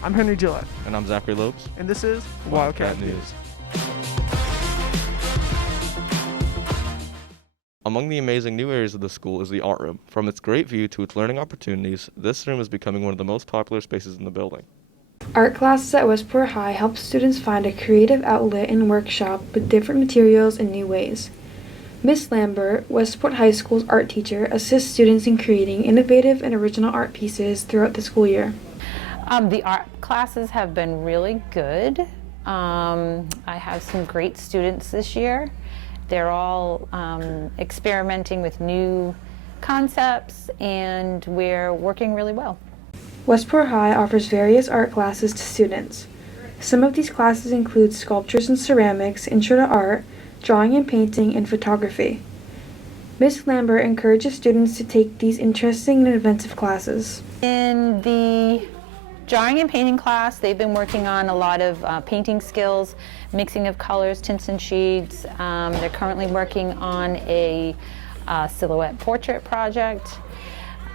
I'm Henry Gillette, And I'm Zachary Lopes. and this is Wildcat News. Among the amazing new areas of the school is the art room. From its great view to its learning opportunities, this room is becoming one of the most popular spaces in the building. Art classes at Westport High help students find a creative outlet and workshop with different materials in new ways. Miss Lambert, Westport High School's art teacher, assists students in creating innovative and original art pieces throughout the school year. The art classes have been really good. I have some great students this year. They're all experimenting with new concepts, and we're working really well. Westport High offers various art classes to students. Some of these classes include sculptures and ceramics, intro to art, drawing and painting, and photography. Miss Lambert encourages students to take these interesting and inventive classes. In the drawing and painting class, they've been working on a lot of painting skills, mixing of colors, tints and shades. They're currently working on a silhouette portrait project.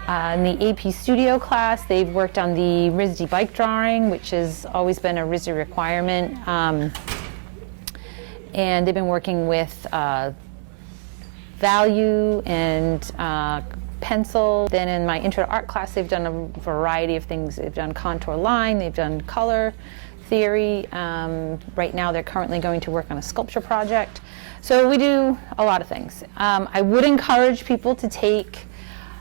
In the AP Studio class, they've worked on the RISD bike drawing, which has always been a RISD requirement. And they've been working with value and pencil. Then in my intro to art class, they've done a variety of things. They've done contour line, they've done color theory. Right now they're currently going to work on a sculpture project. So we do a lot of things. I would encourage people to take,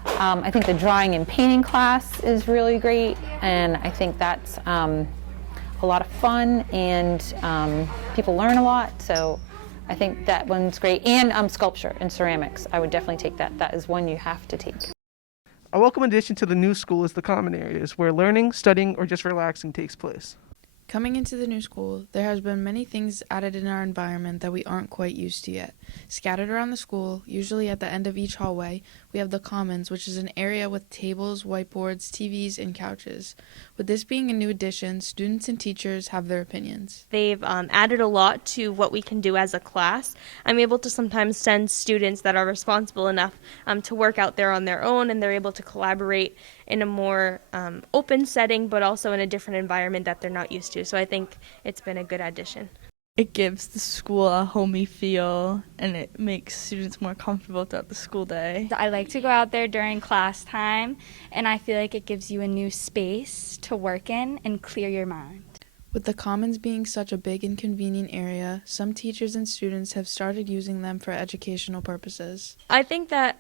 I think the drawing and painting class is really great, and I think that's a lot of fun, and people learn a lot, so I think that one's great. And sculpture and ceramics, I would definitely take that. That is one you have to take. A welcome addition to the new school is the common areas, where learning, studying, or just relaxing takes place. Coming into the new school, there has been many things added in our environment that we aren't quite used to yet. Scattered around the school, usually at the end of each hallway, we have the commons, which is an area with tables, whiteboards, TVs, and couches. With this being a new addition, students and teachers have their opinions. They've added a lot to what we can do as a class. I'm able to sometimes send students that are responsible enough to work out there on their own, and they're able to collaborate in a more open setting, but also in a different environment that they're not used to. So I think it's been a good addition. It gives the school a homey feel, and it makes students more comfortable throughout the school day. I like to go out there during class time, and I feel like it gives you a new space to work in and clear your mind. With the commons being such a big and convenient area, some teachers and students have started using them for educational purposes. I think that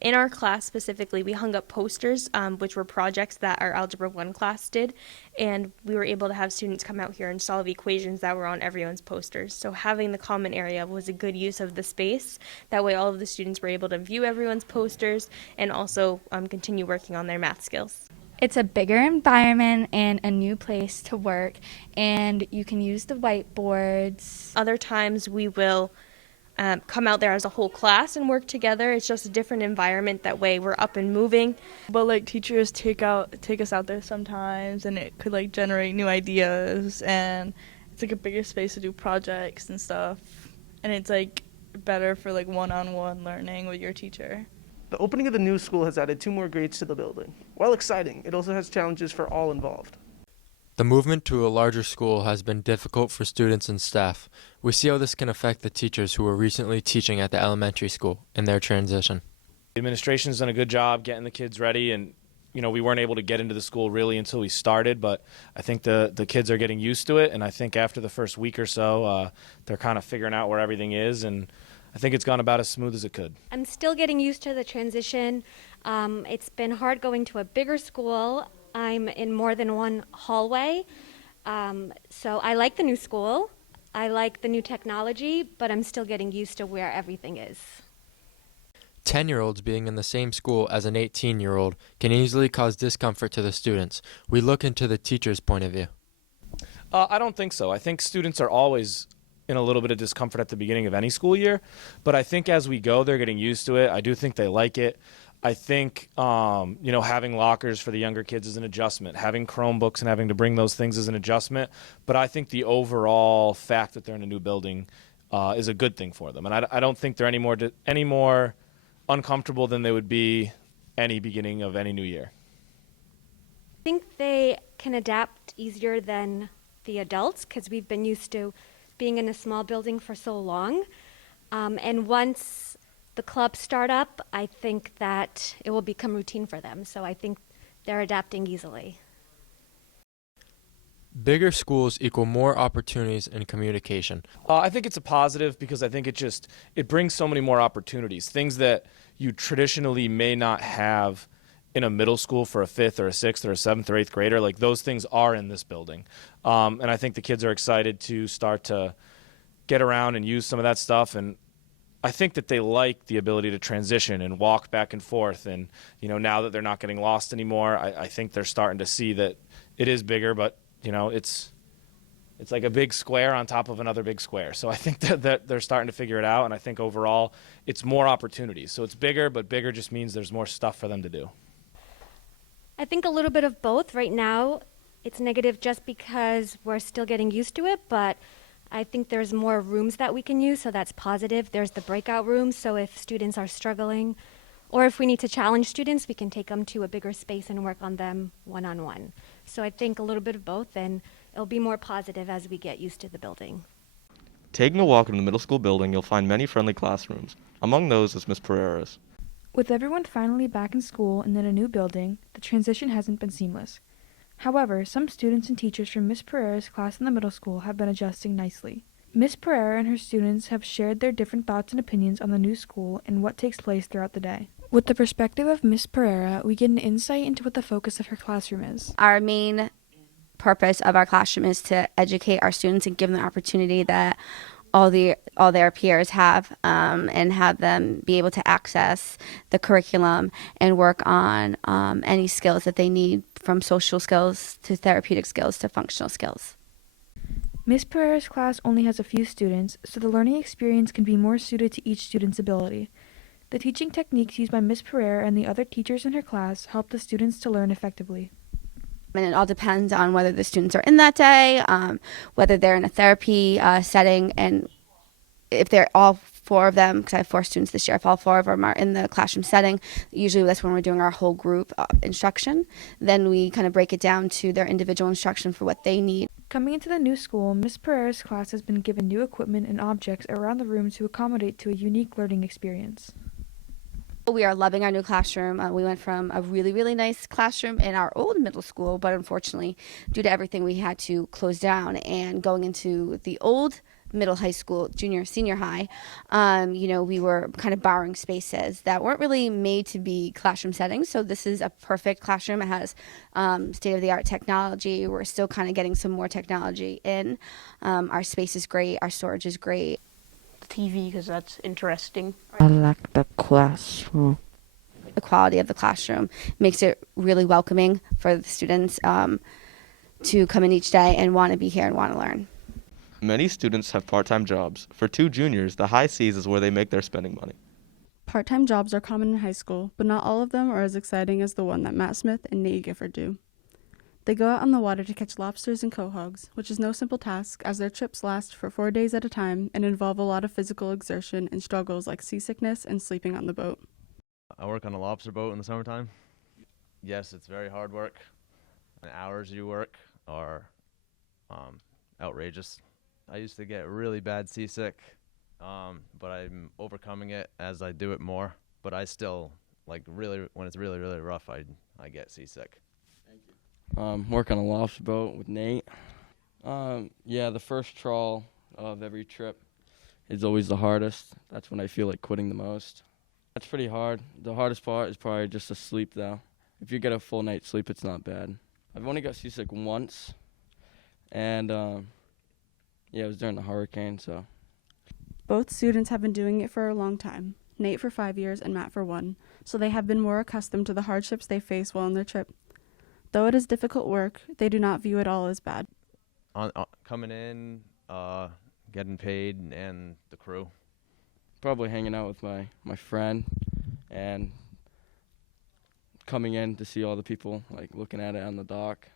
in our class specifically, we hung up posters, which were projects that our Algebra 1 class did, and we were able to have students come out here and solve equations that were on everyone's posters. So having the common area was a good use of the space. That way all of the students were able to view everyone's posters and also continue working on their math skills. It's a bigger environment and a new place to work, and you can use the whiteboards. Other times we will come out there as a whole class and work together. It's just a different environment. That way we're up and moving. But teachers take us out there sometimes, and it could generate new ideas, and it's a bigger space to do projects and stuff, and it's better for one-on-one learning with your teacher. The opening of the new school has added 2 more grades to the building. While exciting, it also has challenges for all involved. The movement to a larger school has been difficult for students and staff. We see how this can affect the teachers who were recently teaching at the elementary school in their transition. The administration's done a good job getting the kids ready, and we weren't able to get into the school really until we started, but I think the kids are getting used to it, and I think after the first week or so, they're kind of figuring out where everything is, and I think it's gone about as smooth as it could. I'm still getting used to the transition. It's been hard going to a bigger school. I'm in more than one hallway. So I like the new school. I like the new technology, but I'm still getting used to where everything is. 10-year-olds being in the same school as an 18-year-old can easily cause discomfort to the students. We look into the teacher's point of view. I don't think so. I think students are always in a little bit of discomfort at the beginning of any school year, but I think as we go, they're getting used to it. I do think they like it. I think, having lockers for the younger kids is an adjustment. Having Chromebooks and having to bring those things is an adjustment. But I think the overall fact that they're in a new building is a good thing for them. And I don't think they're any more uncomfortable than they would be any beginning of any new year. think they can adapt easier than the adults because we've been used to being in a small building for so long. And once the clubs start up, I think that it will become routine for them. So I think they're adapting easily. Bigger schools equal more opportunities and communication. I think it's a positive because I think it brings so many more opportunities, things that you traditionally may not have in a middle school for a 5th or a 6th or a 7th or 8th grader. Like those things are in this building. And I think the kids are excited to start to get around and use some of that stuff. And I think that they like the ability to transition and walk back and forth. And, now that they're not getting lost anymore, I think they're starting to see that it is bigger, but it's like a big square on top of another big square. So I think that they're starting to figure it out, and I think overall it's more opportunities. So it's bigger, but bigger just means there's more stuff for them to do. I think a little bit of both. Right now, it's negative just because we're still getting used to it, but I think there's more rooms that we can use, so that's positive. There's the breakout rooms, so if students are struggling, or if we need to challenge students, we can take them to a bigger space and work on them one-on-one. So I think a little bit of both, and it'll be more positive as we get used to the building. Taking a walk in the middle school building, you'll find many friendly classrooms. Among those is Miss Pereira's. With everyone finally back in school and in a new building, the transition hasn't been seamless. However, some students and teachers from Miss Pereira's class in the middle school have been adjusting nicely. Miss Pereira and her students have shared their different thoughts and opinions on the new school and what takes place throughout the day. With the perspective of Miss Pereira, we get an insight into what the focus of her classroom is. Our main purpose of our classroom is to educate our students and give them the opportunity that all their peers have, and have them be able to access the curriculum and work on any skills that they need, from social skills to therapeutic skills to functional skills. Miss Pereira's class only has a few students, so the learning experience can be more suited to each student's ability. The teaching techniques used by Miss Pereira and the other teachers in her class help the students to learn effectively. And it all depends on whether the students are in that day, whether they're in a therapy setting, and if they're all 4 of them, because I have 4 students this year, if all 4 of them are in the classroom setting, usually that's when we're doing our whole group instruction. Then we kind of break it down to their individual instruction for what they need. Coming into the new school, Miss Pereira's class has been given new equipment and objects around the room to accommodate to a unique learning experience. We are loving our new classroom. We went from a really, really nice classroom in our old middle school, but unfortunately, due to everything, we had to close down. And going into the old middle high school, junior, senior high, we were kind of borrowing spaces that weren't really made to be classroom settings. So this is a perfect classroom. It has state-of-the-art technology. We're still kind of getting some more technology in. Our space is great. Our storage is great. TV, because that's interesting. I like the classroom. The quality of the classroom makes it really welcoming for the students to come in each day and want to be here and want to learn. Many students have part-time jobs. For 2 juniors, the high seas is where they make their spending money. Part-time jobs are common in high school, but not all of them are as exciting as the one that Matt Smith and Nate Gifford do. They go out on the water to catch lobsters and quahogs, which is no simple task, as their trips last for 4 days at a time and involve a lot of physical exertion and struggles like seasickness and sleeping on the boat. I work on a lobster boat in the summertime. Yes, it's very hard work. The hours you work are outrageous. I used to get really bad seasick, but I'm overcoming it as I do it more. But I still, really, when it's really, really rough, I get seasick. Work on a lobster boat with Nate. The first trawl of every trip is always the hardest. That's when I feel like quitting the most. That's pretty hard. The hardest part is probably just the sleep, though. If you get a full night's sleep, it's not bad. I've only got seasick once, and it was during the hurricane, so. Both students have been doing it for a long time, Nate for 5 years and Matt for 1, so they have been more accustomed to the hardships they face while on their trip. Though it is difficult work, they do not view it all as bad. Coming in, getting paid, and the crew. Probably hanging out with my friend and coming in to see all the people, looking at it on the dock.